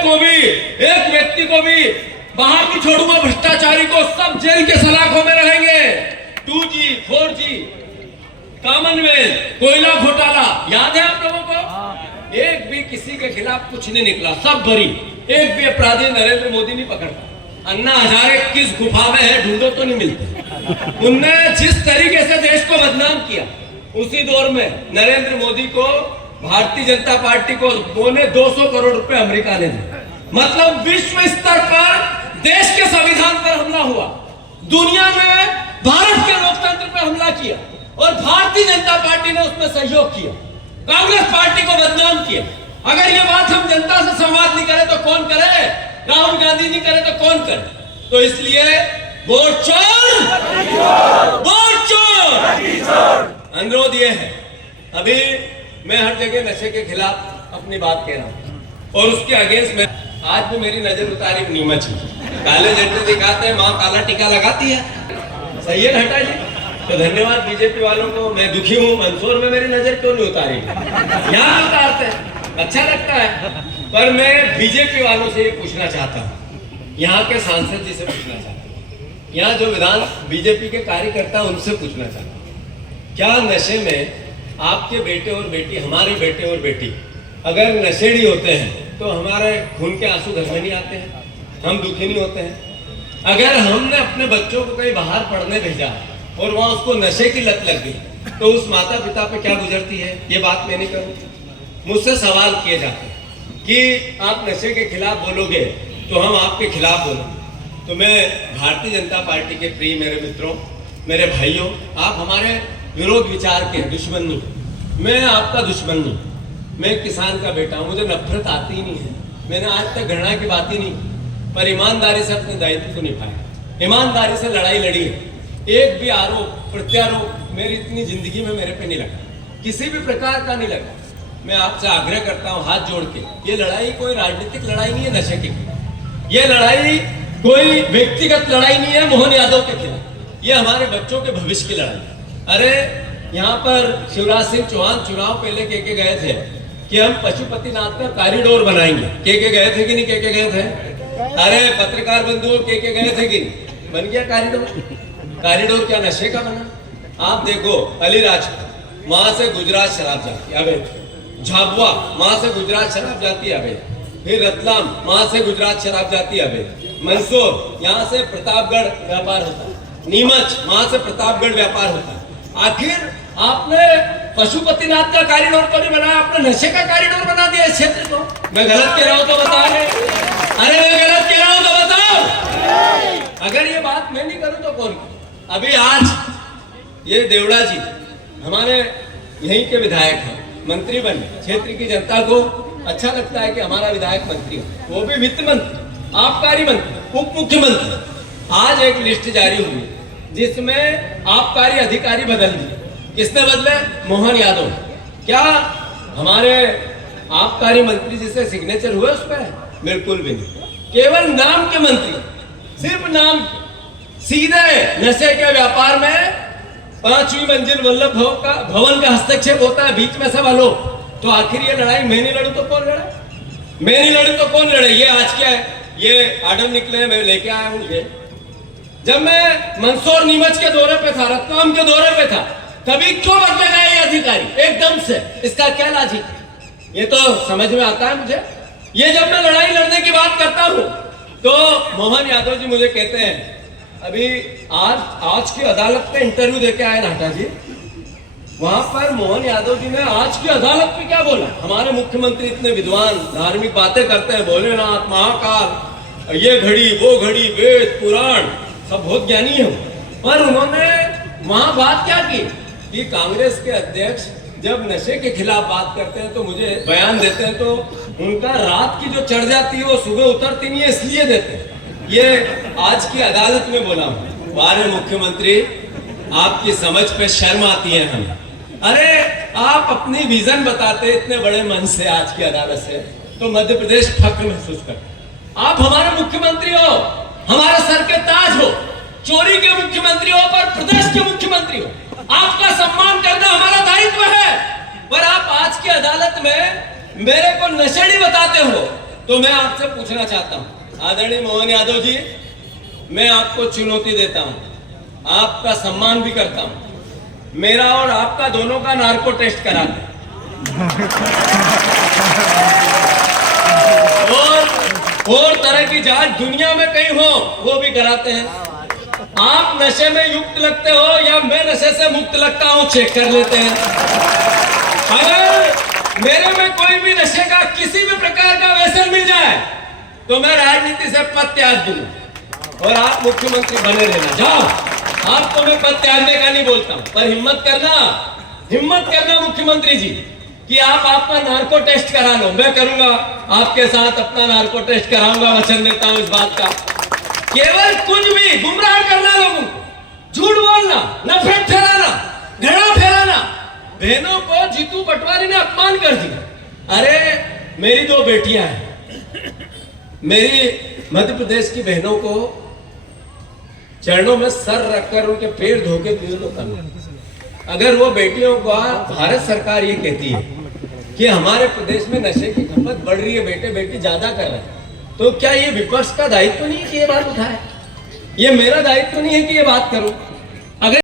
एक व्यक्ति को भी बाहर नहीं छोड़ूंगा। भ्रष्टाचारी को सब जेल के सलाखों में रहेंगे। 2G 4G कॉमनवेल्थ कोयला घोटाला याद है आप लोगों को? एक भी किसी के खिलाफ कुछ नहीं निकला, सब बरी। एक भी अपराधी नरेंद्र मोदी नहीं पकड़ता। अन्ना हजारे किस गुफा में है ढूंढो तो नहीं मिलते। उनने जिस तरीके से देश को बदनाम किया, उसी दौर में नरेंद्र मोदी को भारतीय जनता पार्टी को 200 करोड़ रुपए अमेरिका ने दिए। मतलब विश्व स्तर पर देश के संविधान पर हमला हुआ, दुनिया में भारत के लोकतंत्र पर हमला किया और भारतीय जनता पार्टी ने उसमें सहयोग किया, कांग्रेस पार्टी को बदनाम किया। अगर ये बात हम जनता से संवाद नहीं करें तो कौन करे? राहुल गांधी नहीं करे तो कौन करे? तो इसलिए वोट चोर, वोट चोर। अनुरोध ये है, अभी मैं हर जगह नशे के खिलाफ अपनी बात कह रहा हूं और उसके अगेंस्ट में आज भी मेरी नजर उतारी नीमच ही। काले झंडे दिखाते हैं, मां काला टीका लगाती है। सही है हटा जी। तो धन्यवाद बीजेपी वालों को। मैं दुखी हूँ, मंदसौर में मेरी नजर क्यों नहीं उतारी? यहाँ उतारते हैं, अच्छा लगता है। पर मैं बीजेपी वालों से ये पूछना चाहता हूँ, यहाँ के सांसद जी से पूछना चाहता हूँ, यहाँ जो विधान बीजेपी के कार्यकर्ता उनसे पूछना चाहता हूँ, क्या नशे में आपके बेटे और बेटी, हमारे बेटे और बेटी अगर नशेड़ी होते हैं तो हमारे खून के आंसू घर में नहीं आते हैं? हम दुखी नहीं होते हैं? अगर हमने अपने बच्चों को कहीं बाहर पढ़ने भेजा और वहां उसको नशे की लत लग गई तो उस माता पिता पे क्या गुजरती है? ये बात मैं नहीं करूँ। मुझसे सवाल किए जाते हैं कि आप नशे के खिलाफ बोलोगे तो हम आपके खिलाफ बोलेंगे। तो मैं भारतीय जनता पार्टी के प्रिय मेरे मित्रों, मेरे भाइयों, आप हमारे विरोध विचार के दुश्मन नहीं। मैं आपका दुश्मन नहीं। मैं किसान का बेटा हूं, मुझे नफरत आती ही नहीं है। मैंने आज तक घृणा की बात ही नहीं, पर ईमानदारी से अपने दायित्व को निभाया, ईमानदारी से लड़ाई लड़ी है। एक भी आरोप प्रत्यारोप मेरी इतनी जिंदगी में मेरे पे नहीं लगा, किसी भी प्रकार का नहीं लगा। मैं आपसे आग्रह करता हूं हाथ जोड़ के, ये लड़ाई कोई राजनीतिक लड़ाई नहीं है नशे के खिलाफ, ये लड़ाई कोई व्यक्तिगत लड़ाई नहीं है मोहन यादव के खिलाफ, ये हमारे बच्चों के भविष्य की लड़ाई। अरे यहाँ पर शिवराज सिंह चौहान चुनाव पहले के गए थे कि हम पशुपतिनाथ का कॉरिडोर बनाएंगे। के गए थे कि नहीं? के गए थे? अरे पत्रकार बंधुओं के गए थे कि नहीं? बन गया कॉरिडोर। कॉरिडोर क्या नशे का बना? आप देखो, अलीराजपुर वहां से गुजरात शराब जाती है अवैध, झाबुआ वहां से गुजरात शराब जाती है अवैध, फिर रतलाम वहां से गुजरात शराब जाती है अवैध, मंदसौर यहाँ से प्रतापगढ़ व्यापार होता है, नीमच वहां से प्रतापगढ़ व्यापार होता है। आखिर आपने पशुपतिनाथ का कॉरिडोर तो नहीं बनाया, आपने नशे का कॉरिडोर बना दिया इस क्षेत्र को। मैं गलत कह रहा हूं तो बताओ। अरे मैं गलत कह रहा हूं तो बताओ। अगर ये बात मैं नहीं करूं तो कौन? अभी आज ये देवड़ा जी हमारे यहीं के विधायक हैं, मंत्री बने। क्षेत्र की जनता को अच्छा लगता है कि हमारा विधायक मंत्री हो, वो भी वित्त मंत्री, आबकारी मंत्री, उप मुख्यमंत्री। आज एक लिस्ट जारी हुई जिसमें आबकारी अधिकारी बदल दिए। किसने बदले? मोहन यादव। क्या हमारे आबकारी मंत्री जिसे सिग्नेचर हुए उस पर? बिल्कुल भी नहीं, केवल नाम के मंत्री, सिर्फ नाम। सीधे नशे के व्यापार में 5वीं मंजिल वल्लभ भवन का हस्तक्षेप होता है, बीच में सब आलोक। तो आखिर ये लड़ाई मैं नहीं लड़ू तो कौन लड़े? मैं नहीं लड़ू तो कौन लड़े? ये आज क्या है? ये आर्डर निकले, मैं लेके आया हूं। ये जब मैं मंदसौर नीमच के दौरे पे था, रतलाम के दौरे पे था, तभी क्यों बदले गए ये अधिकारी एकदम से? इसका क्या लॉजिक है? ये तो समझ में आता है मुझे। ये जब मैं लड़ाई लड़ने की बात करता हूं तो मोहन यादव जी मुझे कहते हैं, अभी आज की अदालत में इंटरव्यू देके आए नाटा जी, वहां पर मोहन यादव जी ने आज की अदालत में क्या बोला? हमारे मुख्यमंत्री इतने विद्वान, धार्मिक बातें करते हैं, भोलेनाथ, महाकाल, ये घड़ी वो घड़ी, वेद पुराण सब बहुत ज्ञानी है, पर उन्होंने वहां बात क्या की कि कांग्रेस के अध्यक्ष जब नशे के खिलाफ बात करते हैं तो मुझे बयान देते हैं तो उनका रात की जो चढ़ जाती है वो सुबह उतरती नहीं है, इसलिए देते हैं। ये आज की अदालत में बोला हूं। बारे मुख्यमंत्री, आपकी समझ पे शर्म आती है हमें। अरे आप अपनी विजन बताते इतने बड़े मन से आज की अदालत से, तो मध्य प्रदेश फक्र महसूस करता। आप हमारे मुख्यमंत्री हो, हमारे सर के ताज हो, चोरी के मुख्यमंत्री हो, पर प्रदेश के मुख्यमंत्री हो, आपका सम्मान करना हमारा दायित्व है। पर आप आज की अदालत में मेरे को नशेड़ी बताते हो, तो मैं आपसे पूछना चाहता हूं, आदरणीय मोहन यादव जी, मैं आपको चुनौती देता हूं, आपका सम्मान भी करता हूं, मेरा और आपका दोनों का नार्को टेस्ट करा दें और तरह की जांच दुनिया में कहीं हो वो भी कराते हैं। आप नशे में युक्त लगते हो या मैं नशे से मुक्त लगता हूं, चेक कर लेते हैं। अगर मेरे में कोई भी नशे का किसी भी प्रकार का व्यसन मिल जाए तो मैं राजनीति से पद त्याग दूं और आप मुख्यमंत्री बने रहना। जाओ, आपको मैं पद त्यागने का नहीं बोलता हूं, पर हिम्मत करना मुख्यमंत्री जी कि आप आपका नार्को टेस्ट करा लो। मैं करूंगा आपके साथ अपना नार्को टेस्ट कराऊंगा, वचन देता हूं इस बात का। केवल कुछ भी गुमराह करना, लोगों को झूठ बोलना, नफरत फैलाना, घृणा फैलाना। बहनों को जीतू पटवारी ने अपमान कर दिया। अरे मेरी 2 बेटियां हैं, मेरी मध्य प्रदेश की बहनों को चरणों में सर रखकर उनके पैर धो के पीछे करना। अगर वो बेटियों को भारत सरकार ये कहती है कि हमारे प्रदेश में नशे की खपत बढ़ रही है, बेटे बेटी ज्यादा कर रहे हैं, तो क्या ये विपक्ष का दायित्व नहीं है कि ये बात उठाए? ये मेरा दायित्व नहीं है कि ये बात करूं?